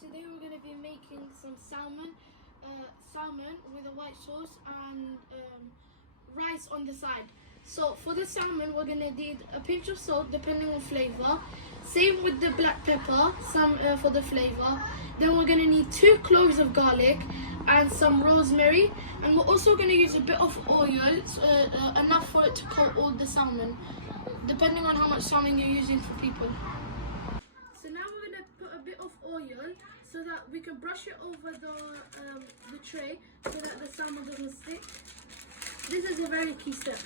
today we're going to be making some salmon with a white sauce and rice on the side. So for the salmon we're going to need a pinch of salt depending on flavor, same with the black pepper, some for the flavor. Then we're going to need 2 cloves of garlic and some rosemary, and we're also going to use a bit of oil, enough for it to coat all the salmon, depending on how much salmon you're using for people. So now we're going to put a bit of oil so that we can brush it over the tray so that the salmon doesn't stick. This is a very key step.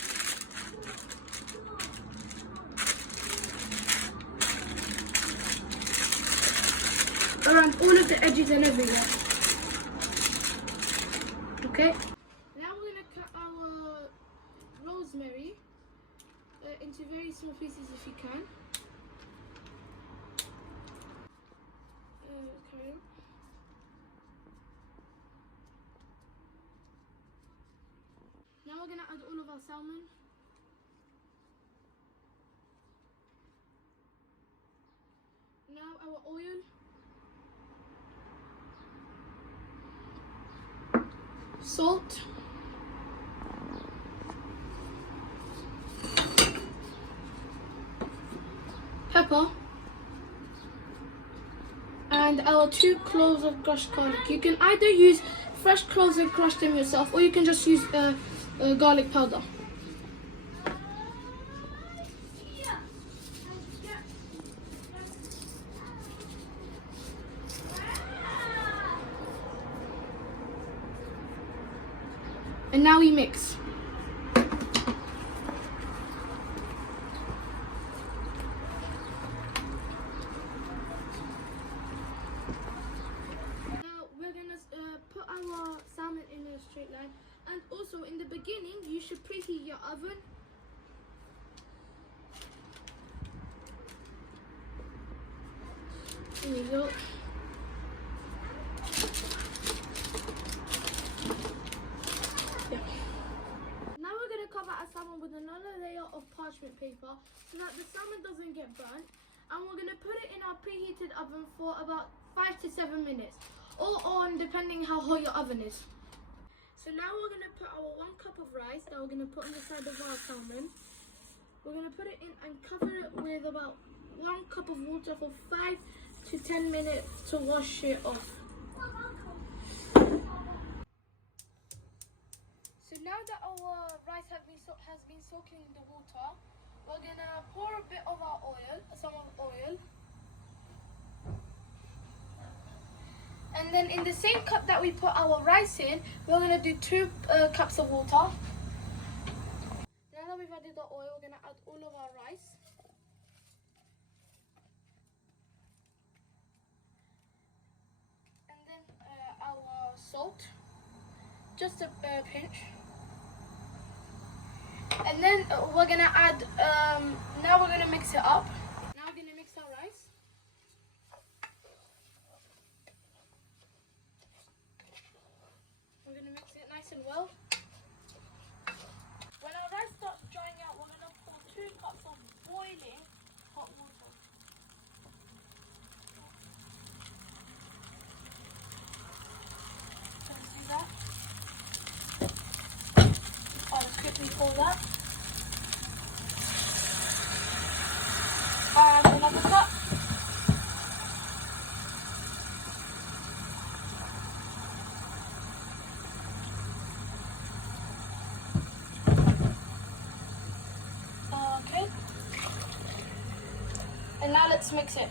Around all of the edges and everywhere. Okay. Now we're going to cut our rosemary into very small pieces if you can. Okay. Now we're going to add all of our salmon. Now our oil. Salt. Pepper. And our 2 cloves of crushed garlic. You can either use fresh cloves and crush them yourself, or you can just use garlic powder. And now we mix. Put our salmon in a straight line, and also in the beginning you should preheat your oven. There you go. Yeah. Now we're going to cover our salmon with another layer of parchment paper so that the salmon doesn't get burnt, and we're going to put it in our preheated oven for about 5 to 7 minutes. Or on depending how hot your oven is. So now we're going to put our 1 cup of rice that we're going to put on the side of our salmon. We're going to put it in and cover it with about 1 cup of water for 5 to 10 minutes to wash it off. So now that our rice has been soaking in the water, we're going to pour a bit of our oil, some of oil. And then in the same cup that we put our rice in, we're going to do 2 cups of water. Now that we've added the oil, we're going to add all of our rice. And then our salt, just a pinch. And then we're going to add, now we're going to mix it up. Now we're going to mix our rice. We're going to mix it nice and well. When our rice starts drying out, we're going to pour 2 cups of boiling hot water. Can you see that? I'll just quickly pour that. And another cup. And now let's mix it.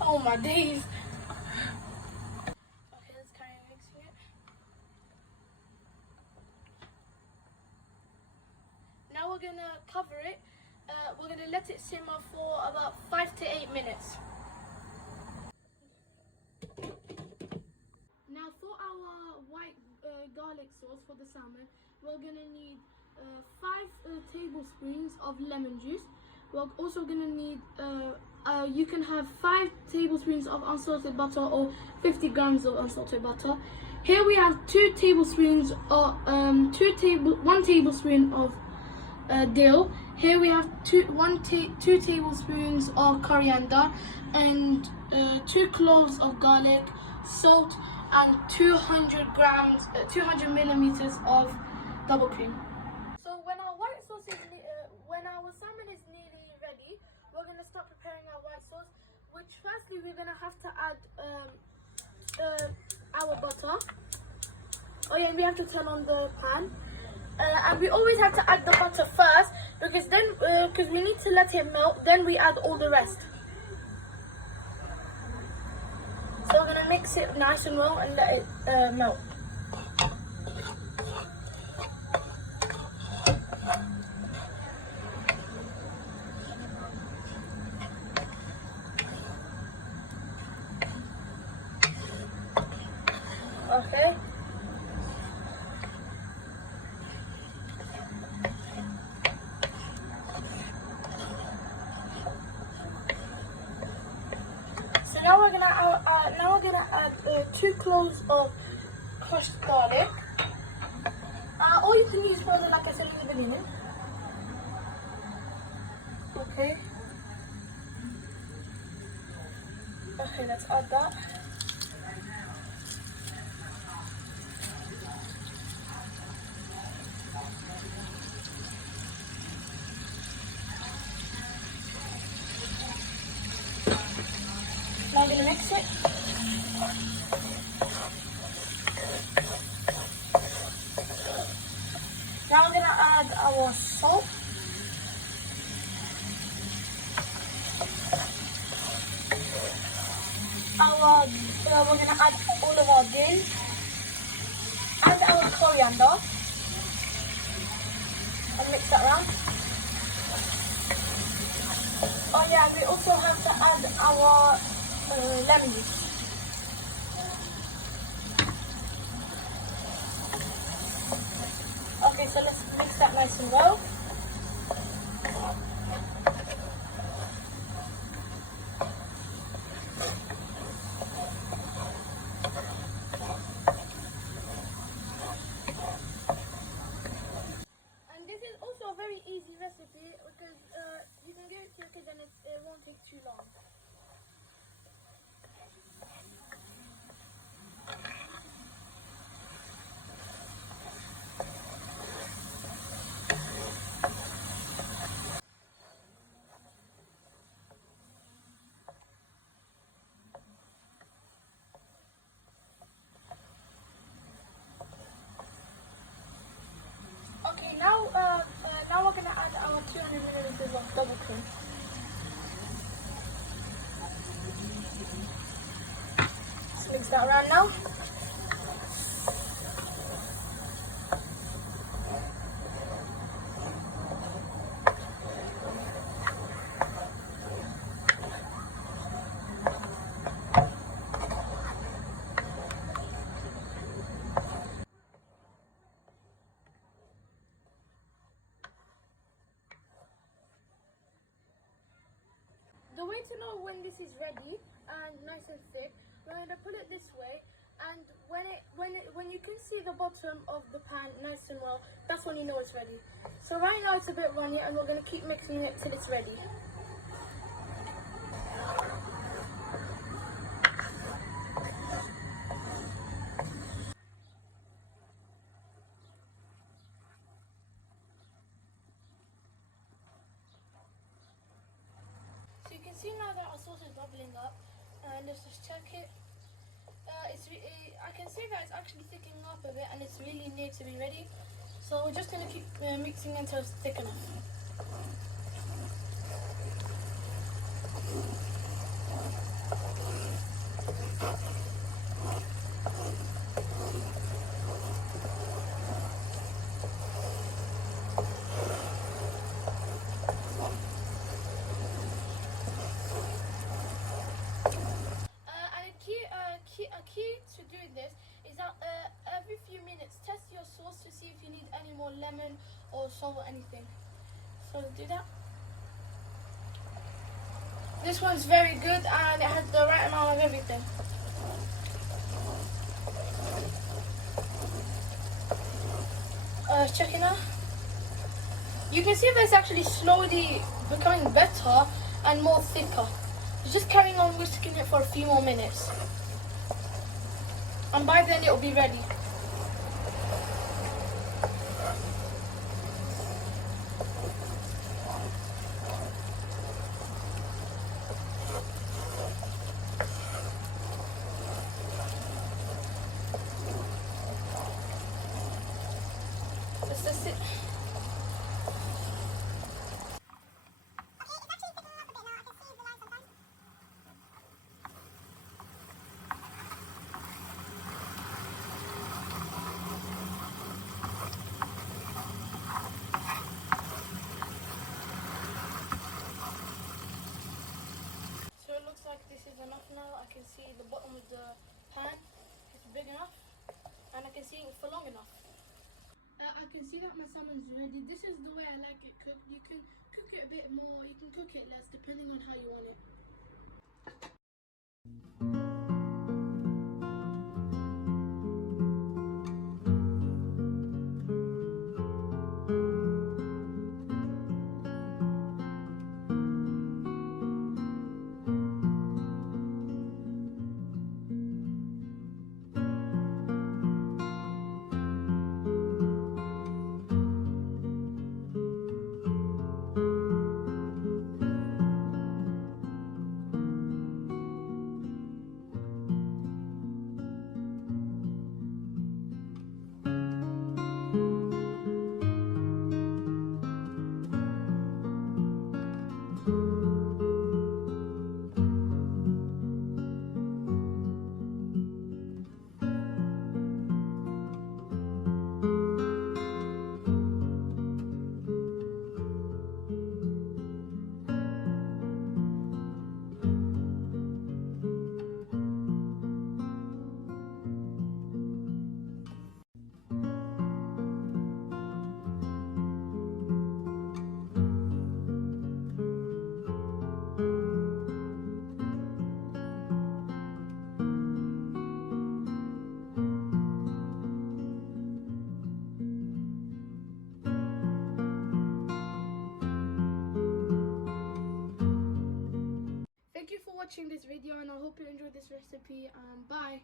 Oh my days. Okay, let's carry on mixing it. Now we're going to cover it. We're going to let it simmer for about 5 to 8 minutes. Now for our white garlic sauce for the salmon, we're going to need 5 tablespoons of lemon juice. We're also going to need, you can have 5 tablespoons of unsalted butter or 50 grams of unsalted butter. Here we have 2 tablespoons of 1 tablespoon of dill, Here we have 2 tablespoons of coriander and 2 cloves of garlic, salt, and 200 millimeters of double cream. So when our when our salmon is nearly ready, we're gonna start preparing our white sauce. Which firstly we're gonna have to add our butter. Oh yeah, we have to turn on the pan. And we always have to add the butter first because we need to let it melt, then we add all the rest. So we're gonna mix it nice and well and let it melt. Okay. Now we're gonna add 2 cloves of crushed garlic. Or you can use powder like I said in the beginning. Okay. Okay, let's add that. Now I'm gonna mix it. Now we're gonna add our salt. We're gonna add all of our dill and our coriander and mix that around. Oh yeah, and we also have to add our lemon juice. Okay, so let's mix that nice and well. And this is also a very easy recipe because you can give it to your kids and it won't take too long. Okay, now we're gonna add our 200 milliliters of double cream. Let's mix that around now. The way to know when this is ready and nice and thick, we're going to put it this way, and when you can see the bottom of the pan nice and well, that's when you know it's ready. So right now it's a bit runny and we're going to keep mixing it till it's ready. So you can see now that our sauce is bubbling up, and let's just check it. I can see that it's actually thickening up a bit and it's really near to be ready. So we're just going to keep mixing until it's thick enough. A key to doing this is that every few minutes test your sauce to see if you need any more lemon or salt or anything. So do that. This one's very good and it has the right amount of everything. Check it out. You can see that it's actually slowly becoming better and more thicker. Just carrying on whisking it for a few more minutes. And by then it will be ready. Like this is enough now. I can see the bottom of the pan, it's big enough, and I can see it for long enough. I can see that my salmon's ready. This is the way I like it cooked. You can cook it a bit more, you can cook it less, depending on how you want it. Thank you for watching this video, and I hope you enjoyed this recipe. Bye.